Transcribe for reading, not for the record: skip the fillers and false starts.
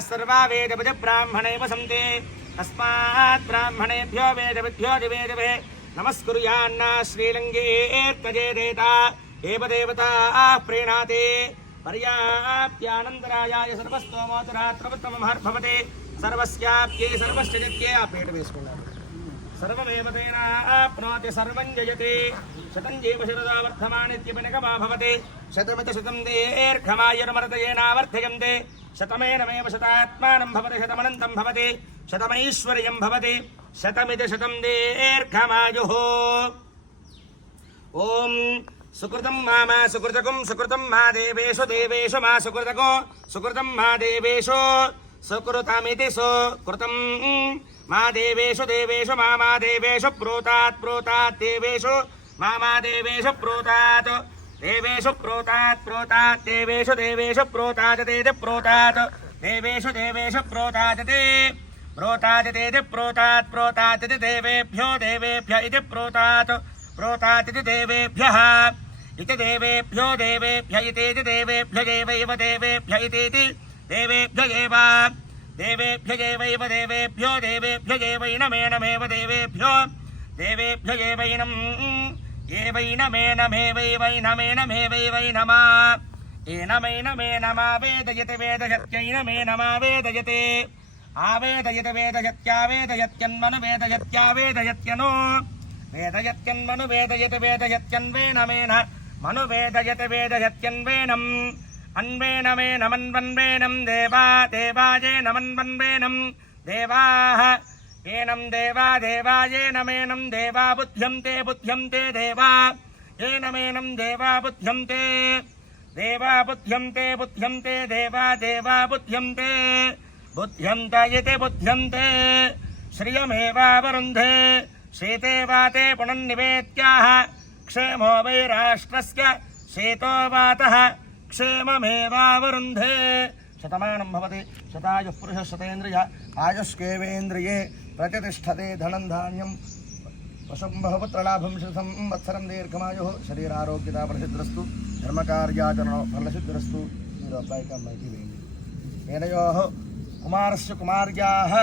सर्वा वेदविद ब्राह्मणैव सन्ति तस्मात् ब्राह्मणेभ्यो वेदविद्भ्यो दिवे नमस्कुर्यान्न श्रीलिङ्गेऽर्तजेदेता एव देवता प्रीणाति पर्याप्त्यानन्तरायाय सर्वस्तोमोत्तरात्रमुत्तममहर्भवति सर्वस्याप्ये सर्वस्य जत्ये आपेट वेसुकुन्नारु सर्वमेव तेनाप्नोति सर्वं जयति शतं जीव शरदा वर्धमानित्यपिनकमा भवति शतमितशतं दीर्घमायुर्मर्दयेनावर्धयन्ते शतमेनमेव शतात्मानं भवति शतमनन्तं भवति शतमैश्वर्यं भवति शतमितशतं दीर्घमायुः ॐ सुकृतं मा सुकृतकं सुकृतं मा देवेषु देवेषु मा सुकृतको सुकृतं मा देवेषु सुकृतमिति सुकृतं मा देवेषु देवेषु मा देवेषु प्रोतात् प्रोतात् देवेषु मा देवेषु प्रोतात् देवेषु प्रोतात् प्रोतात् देवेषु देवेषु प्रोतात् तेति प्रोतात् देवेषु देवेषु प्रोतात् ते प्रोतात् तेति प्रोतात् प्रोतात् इति देवेभ्यो देवेभ्य इति प्रोतात् प्रोतात् इति देवेभ्यः इति देवेभ्यो देवेभ्य इति देवेभ्य एव देवेभ्य इति देवेभ्य एव देवेभ्य एवैव देवेभ्यो देवेभ्य एवैनमेनमेव देवेभ्यो देवेभ्य एवैनमेनमेवैवैनमेनमेवैनमेनमेवैनमा एनमैनमेनमा वेदयति वेदयत्यैनमेनमा वेदयति आवेदयति वेदयत्यावेदयत्यन्मनु वेदयत्यावेदयत्यनु वेदयत्यन्मनु वेदयति वेदयत्यन्वेनमेन मनु वेदयति वेदयत्यन्वेनम् अन्वेनमेनमन्वन्वेनं देवा देवायेनमन्वन्वेनं देवाः एनं देवा देवायेनमेनं देवा बुध्यन्ते बुध्यन्ते देवा एनमेनं देवा बुध्यन्ते देवा बुध्यन्ते बुध्यन्ते देवा देवा बुध्यन्ते बुध्यन्त इति बुध्यन्ते श्रियमेवावरुन्धे शीते वाते पुनन्निवेत्याः क्षेमो वै राष्ट्रस्य शीतो वातः क्षेममेवावरुन्धे शतमानं भवति शतायुः पुरुषः शतेन्द्रिय आयुष्केवेन्द्रिये प्रतिष्ठते धनं धान्यं वशुम्भपुत्रलाभं संवत्सरं दीर्घमायुः शरीरारोग्यता प्रसिद्धिरस्तु धर्मकार्याचरणो फलसिद्धिरस्तु अब्बायिका मैथी वेण्डि एनयोः कुमारस्य कुमार्याः